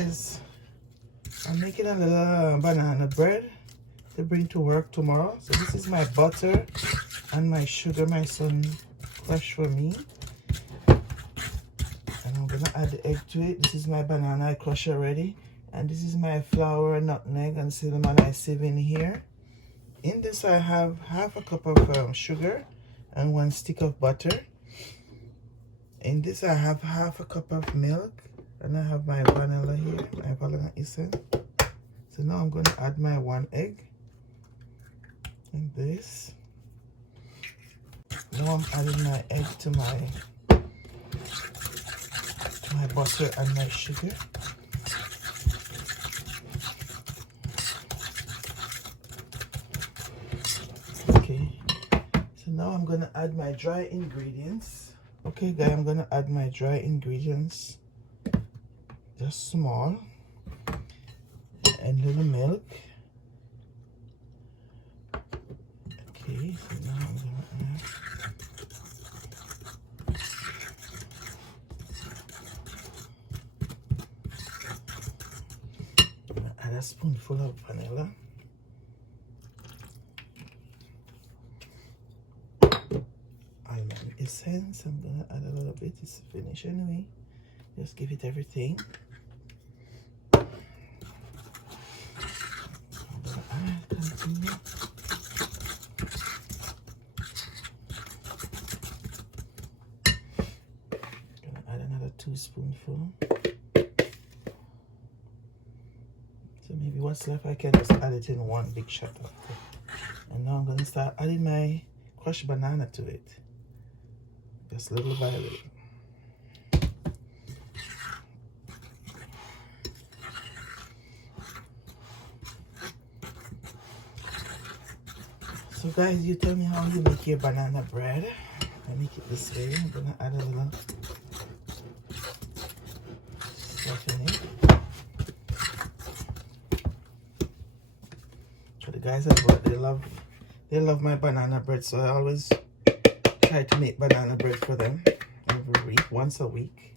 guys, I'm making a little banana bread to bring to work tomorrow. So this is my butter and my sugar my son crushed for me. And I'm gonna add the egg to it. This is my banana I crushed already. And this is my flour, nutmeg, and cinnamon I sieve in here. In this I have half a cup of sugar and 1 stick of butter. In this I have half a cup of milk, and I have my vanilla here, my vanilla essence. So now I'm going to add my 1 egg in this. Now I'm adding my egg to my butter and my sugar. Okay, so now I'm going to add my dry ingredients. Okay guys, I'm going to add my dry ingredients, just small, and little milk. Okay, so now I'm going to add a spoonful of vanilla. Almond essence, I'm going to add a little bit, it's finished anyway. Just give it everything. Continue. Gonna add another 2 spoonfuls. So maybe what's left I can just add it in 1 big shot of it. And now I'm gonna start adding my crushed banana to it. Just little by little. So guys, you tell me how you make your banana bread. I make it this way. I'm gonna add a little stuff in it. So the guys at work, they love my banana bread, so I always try to make banana bread for them every week, once a week,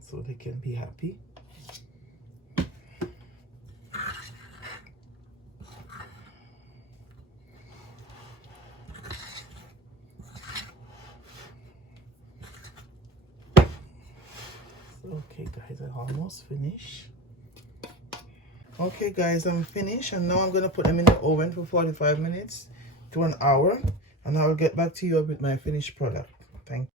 so they can be happy. Okay guys, I'm almost finished. Okay guys, I'm finished, and now I'm going to put them in the oven for 45 minutes to 1 hour, and I'll get back to you with my finished product. Thank you.